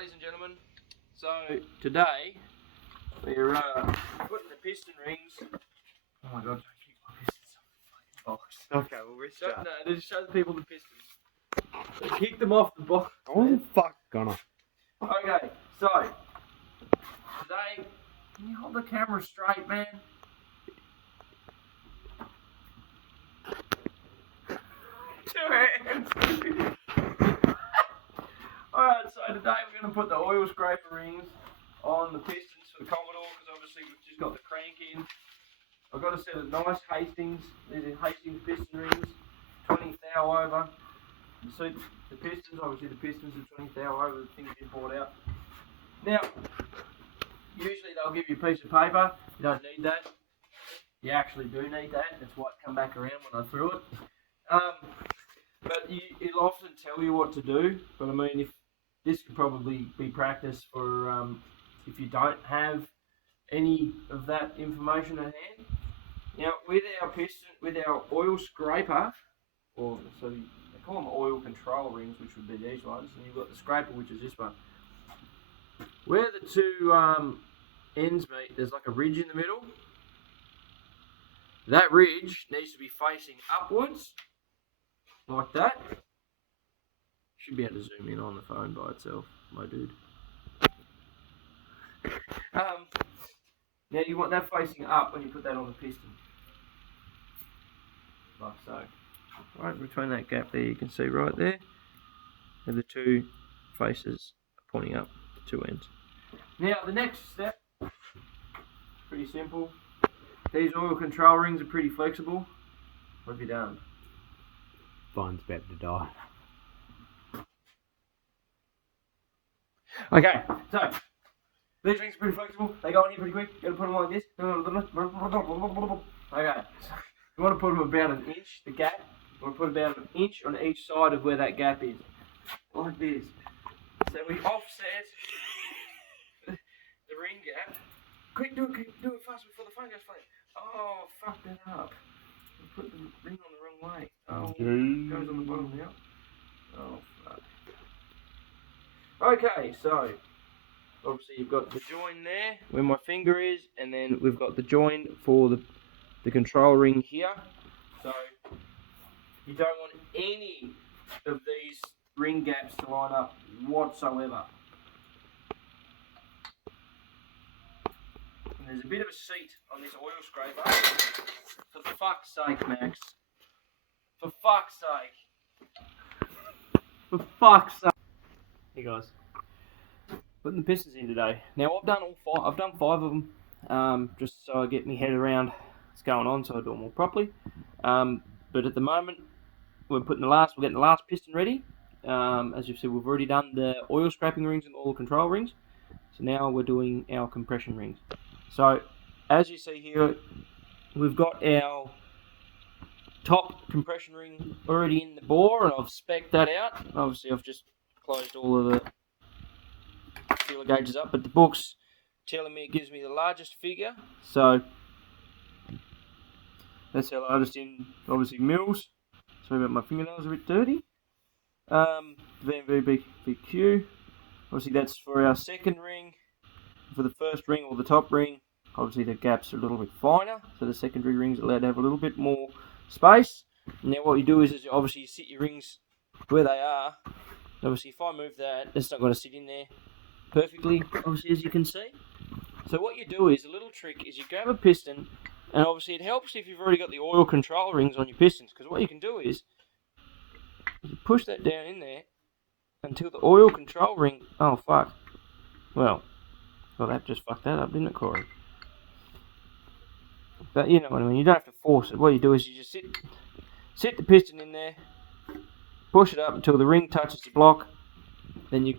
ladies and gentlemen. So today we're putting the piston rings. Oh my god, don't kick my pistons off the fucking box. Okay, well we're showing. No, just show the people the pistons. So kick them off the box. Oh fuck, gonna. Okay, so today, can you hold the camera straight, man? Two hands. Alright, so today we're going to put the oil scraper rings on the pistons for the Commodore, because obviously we've just got the crank in. I've got a set of nice Hastings, these are Hastings piston rings, 20 thou over. You see the pistons, obviously the pistons are 20 thou over, the things get bought out. Now, usually they'll give you a piece of paper, you don't need that. You actually do need that, that's why it come back around when I threw it. But it'll often tell you what to do, but I mean, if this could probably be practice for if you don't have any of that information at hand. Now, with our piston, with our oil scraper, or so they call them oil control rings, which would be these ones, and you've got the scraper, which is this one. Where the two ends meet, there's like a ridge in the middle. That ridge needs to be facing upwards, like that. Should be able to zoom in on the phone by itself, my dude. Now you want that facing up when you put that on the piston. Like so. Right between that gap there, you can see right there. And the two faces pointing up, the two ends. Now the next step, pretty simple. These oil control rings are pretty flexible. What have you done? Phone's about to die. Okay, so these rings are pretty flexible. They go in here pretty quick. You gotta put them like this. Okay, so you want to put them about an inch, the gap. You want to put about an inch on each side of where that gap is, like this. So we offset the ring gap. Quick, do it fast before the phone goes flat. Oh, fuck that up. We put the ring on the wrong way. Oh, it goes on the bottom now. Oh, fuck. Okay, so obviously you've got the join there where my finger is, and then we've got the join for the control ring here. So you don't want any of these ring gaps to line up whatsoever. And there's a bit of a seat on this oil scraper. For fuck's sake, Max. For fuck's sake. For fuck's sake. Hey guys, putting the pistons in today. Now I've done all five. I've done 5 of them, just so I get my head around what's going on, so I do them all properly. But at the moment, we're getting the last piston ready. As you've seen, we've already done the oil scraping rings and all the control rings. So now we're doing our compression rings. So as you see here, we've got our top compression ring already in the bore, and I've spec'd that out. Obviously, I've just closed all of the feeler gauges up, but the book's telling me it gives me the largest figure, so that's our largest in obviously mils. Sorry about my fingernails are a bit dirty. VMVBQ, obviously that's for our second ring. For the first ring or the top ring, obviously the gaps are a little bit finer, so the secondary ring's allowed to have a little bit more space. Now what you do is obviously you sit your rings where they are. Obviously, if I move that, it's not going to sit in there perfectly, obviously, as you can see. So what you do is, a little trick is you grab a piston, and obviously it helps if you've already got the oil control rings on your pistons, because what you can do is, you push that down in there until the oil control ring, oh fuck, well that just fucked that up, didn't it, Corey? But you know what I mean, you don't have to force it. What you do is you just sit the piston in there, push it up until the ring touches the block, then you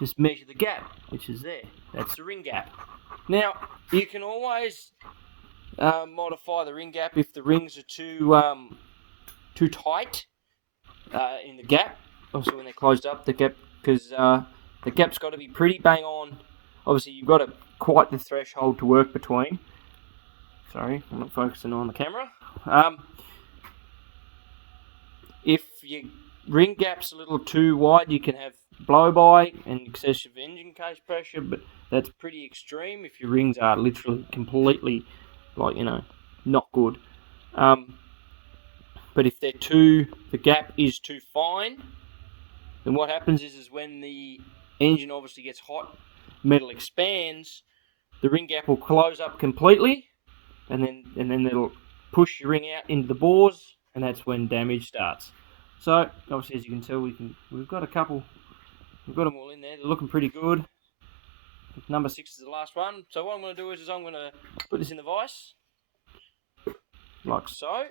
just measure the gap, which is there. That's the ring gap. Now, you can always modify the ring gap if the rings are too tight in the gap. Also, when they're closed up, the gap, because the gap's got to be pretty bang on. Obviously, you've got quite the threshold to work between. Sorry, I'm not focusing on the camera. If your ring gap's a little too wide, you can have blow-by and excessive engine case pressure, but that's pretty extreme if your rings are literally completely, like, not good. But if the gap is too fine, then what happens is when the engine obviously gets hot, metal expands, the ring gap will close up completely, and then it'll push your ring out into the bores, and that's when damage starts. So obviously, as you can tell, we've got them all in there. They're looking pretty good. Number 6 is the last one. So what I'm going to do is I'm going to put this in the vise, like so.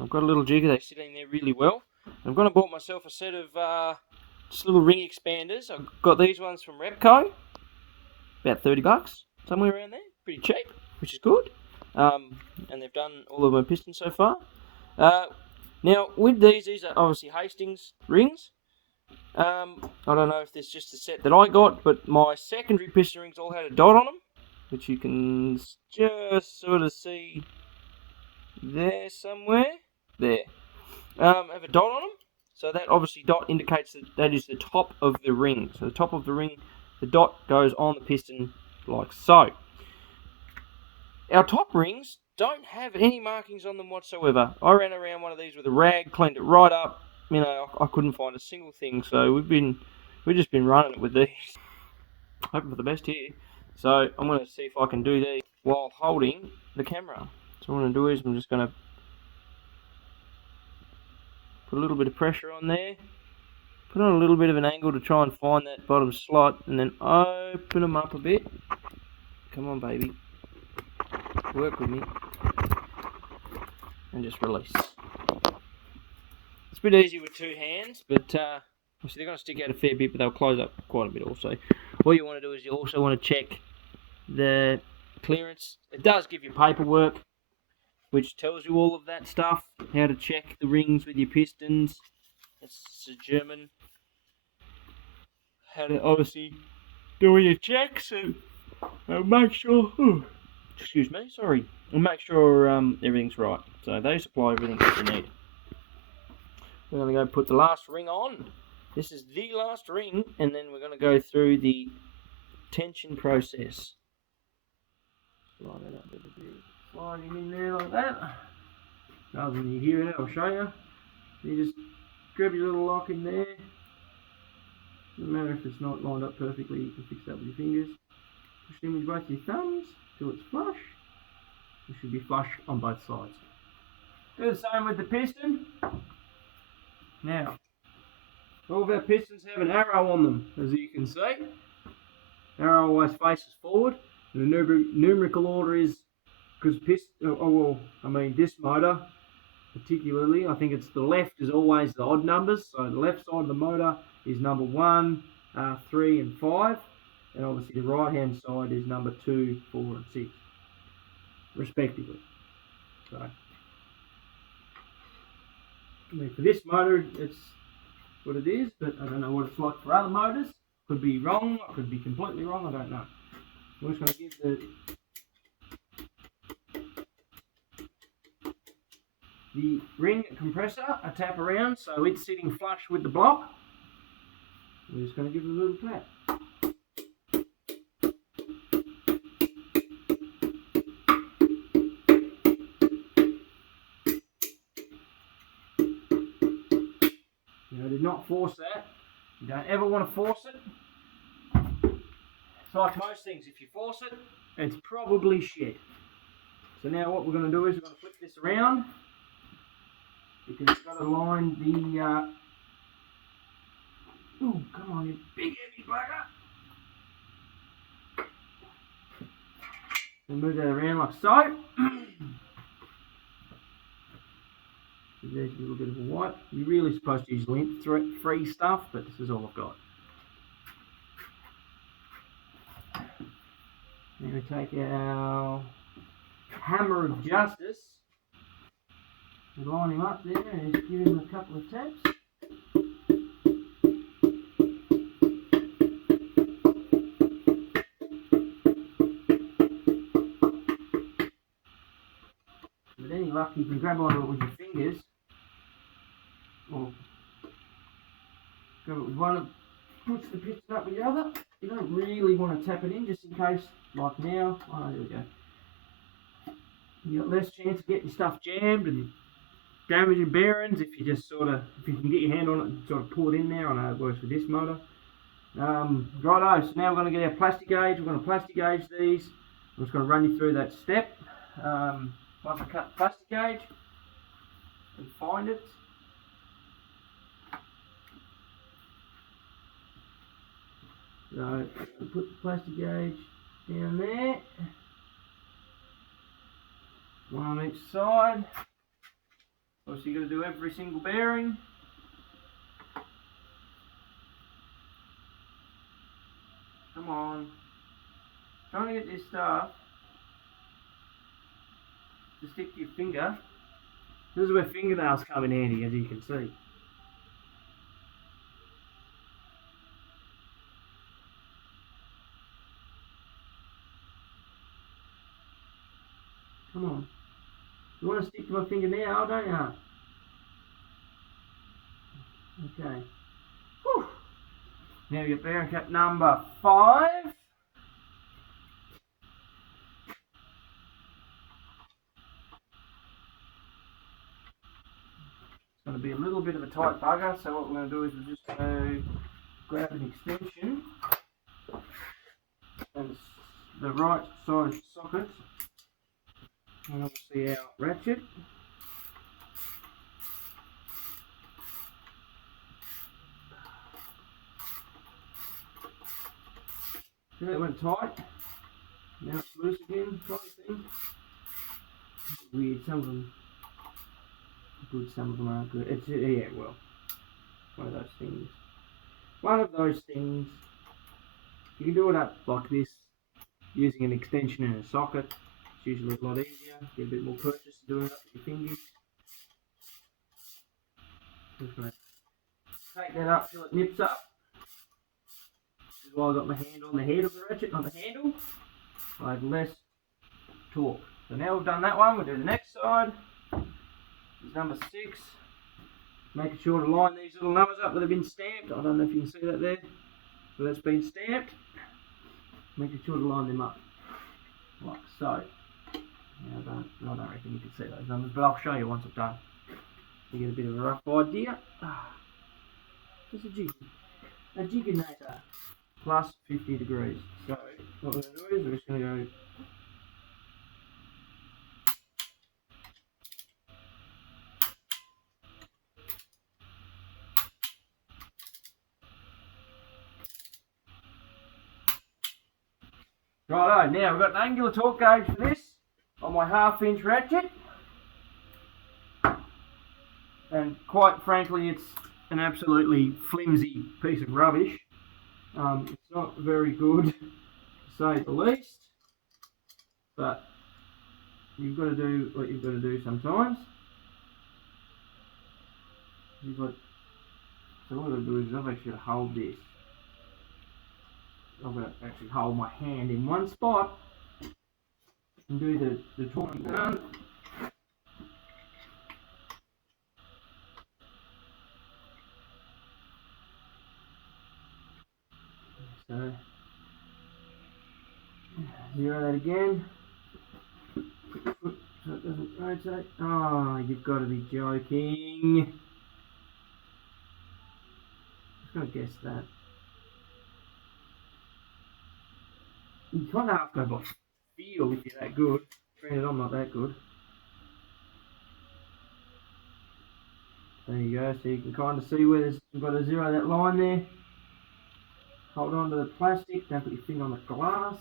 I've got a little jigger, they sit in there really well. I'm going to bought myself a set of just little ring expanders. I've got these ones from Repco, about $30, somewhere around there, pretty cheap, which is good. And they've done all of my pistons so far. Now, with these are obviously Hastings rings. I don't know if this is just a set that I got, but my secondary piston rings all had a dot on them, which you can just sort of see there somewhere. There. Have a dot on them, so that obviously dot indicates that is the top of the ring. So the top of the ring, the dot goes on the piston like so. Our top rings don't have any markings on them whatsoever. I ran around one of these with a rag, cleaned it right up. I couldn't find a single thing, so we've just been running it with these. Hoping for the best here. So I'm going to see if I can do these while holding the camera. So what I'm going to do is I'm just going to put a little bit of pressure on there, put on a little bit of an angle to try and find that bottom slot, and then open them up a bit. Come on, baby. Work with me. And just release. It's a bit easier with two hands, but obviously they're going to stick out a fair bit, but they'll close up quite a bit also. What you want to do is you also want to check the clearance. It does give you paperwork, which tells you all of that stuff, how to check the rings with your pistons. It's German. How to obviously do all your checks and make sure, excuse me, sorry, and make sure everything's right. So they supply everything that you need. We're going to go put the last ring on. This is the last ring, and then we're going to go through the tension process. Slide it up a bit. Slide him in there like that. Rather than you hear it, I'll show you. You just grab your little lock in there. Doesn't matter if it's not lined up perfectly, you can fix that with your fingers. Push in with both your thumbs till it's flush. It should be flush on both sides. Do the same with the piston. Now, all of our pistons have an arrow on them, as you can see. Arrow always faces forward. And the numerical order is, because this motor particularly, I think it's the left is always the odd numbers. So the left side of the motor is number 1, 3 and 5. And obviously the right hand side is number 2, 4 and 6, respectively. So, for this motor, it's what it is, but I don't know what it's like for other motors. Could be wrong, I could be completely wrong, I don't know. I'm just going to give the ring compressor a tap around so it's sitting flush with the block. I'm just going to give it a little tap. I did not force that. You don't ever want to force it. It's like most things, if you force it, it's probably shit. So now what we're going to do is we're going to flip this around, because it's got to line the, oh, come on, you big heavy bugger. We'll move that around like so. There's a little bit of a wipe. You're really supposed to use lint-free stuff, but this is all I've got. Then we take our hammer of justice and line him up there and just give him a couple of taps. With any luck, you can grab onto it with your fingers, or go with one, push the piston up with the other. You don't really want to tap it in, just in case, like now. Oh, there we go. You got less chance of getting your stuff jammed and damaging bearings if you just if you can get your hand on it and sort of pull it in there. I know it works with this motor. Righto, so now we're going to get our plastic gauge. We're going to plastic gauge these. I'm just going to run you through that step. Once I cut the plastic gauge and find it. So, put the plastic gauge down there. One on each side. Obviously you've got to do every single bearing. Come on. Trying to get this stuff to stick to your finger. This is where fingernails come in handy, as you can see. Come on. You want to stick to my finger now, don't you? Okay. Whew. Now your bearing cap number 5. It's going to be a little bit of a tight bugger, so what we're going to do is we're just going to grab an extension and the right side socket, and obviously our ratchet. See, that went tight. Now it's loose again, kind of thing. Weird, some of them are good, some of them aren't good. It's, yeah, well, one of those things. One of those things. You can do it up like this, using an extension and a socket. It's usually a lot easier. Get a bit more purchase to do it up with your fingers. Just going to take that up till it nips up. This is why I got my hand on the head of the ratchet, not the handle. I have less torque. So now we've done that one, we'll do the next side. This is number 6. Making sure to line these little numbers up that have been stamped. I don't know if you can see that there. So that's been stamped. Making sure to line them up like so. Now I don't reckon you can see those numbers, but I'll show you once I've done. You get a bit of a rough idea. Just a jiginator. Plus 50 degrees. So what we're going to do is we're just going to go righto, now we've got an angular torque gauge for this on my 1/2 inch ratchet, and quite frankly it's an absolutely flimsy piece of rubbish. It's not very good, to say the least, but you've got to do what you've got to do sometimes. So what I've got to do is I've actually got to hold this. I've got to actually hold my hand in one spot and do the torque down. So, zero that again, so it doesn't rotate. Oh, you've got to be joking. I was going to guess that. You kind of have to go by feel if you're that good. Granted, I'm not that good. There you go, so you can kind of see where you've got to zero that line there. Hold on to the plastic, don't put your finger on the glass.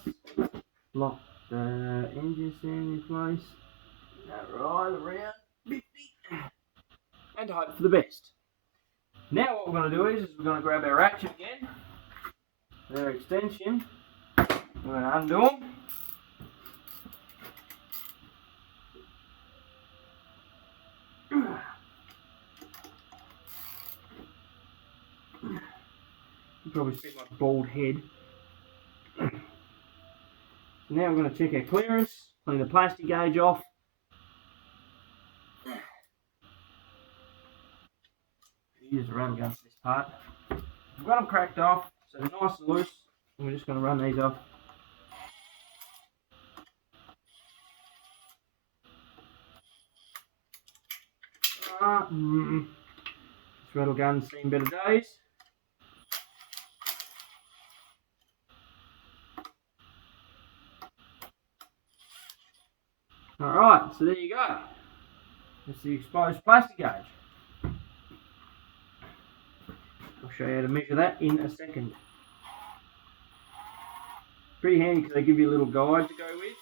Lock the engine stand in place. That right around 50. And hope for the best. Now what we're going to do is we're going to grab our ratchet again. Their extension. We're going to undo them. You can probably see my bald head. Now we're going to check our clearance, clean the plastic gauge off. Use a rattle gun for this part. I've got them cracked off, so they're nice and loose. And we're just going to run these off. This rattle gun's seen better days. Alright, so there you go. That's the exposed plastic gauge. I'll show you how to measure that in a second. Pretty handy because they give you a little guide to go with.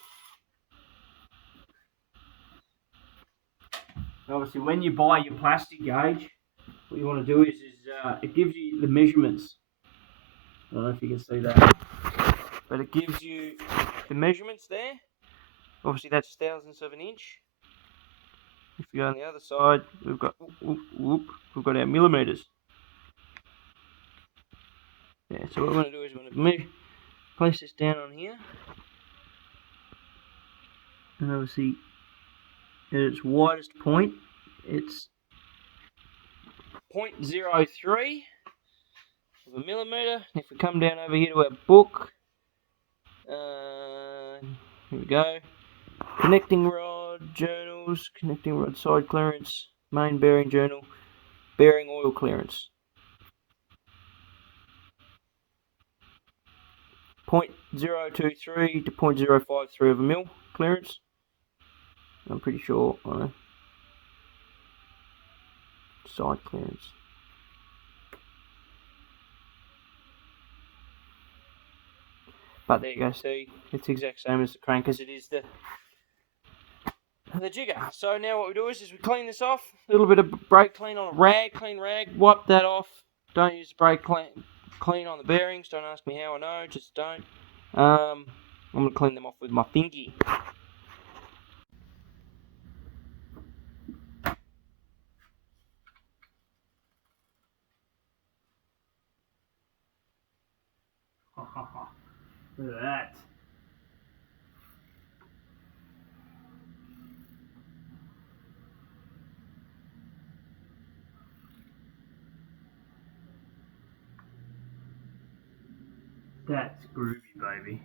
And obviously when you buy your plastic gauge, what you want to do is it gives you the measurements. I don't know if you can see that, but it gives you the measurements there. Obviously that's thousandths of an inch. If you go on the other side, we've got our millimeters. Yeah, so what we're going to do is we're going to place this down on here, and obviously at its widest point, it's 0.03 of a millimeter. If we come down over here to our book, here we go. Connecting rod journals, connecting rod side clearance, main bearing journal, bearing oil clearance. 0.023 to 0.053 of a mil clearance. I'm pretty sure on a side clearance. But there you go, see, it's the exact same as the crank as it is the jigger. So now what we do is we clean this off, a little bit of brake clean on a rag, clean rag, wipe that off. Don't use brake clean on the bearings, don't ask me how I know, just don't. I'm going to clean them off with my fingy. Look at that. That's groovy, baby.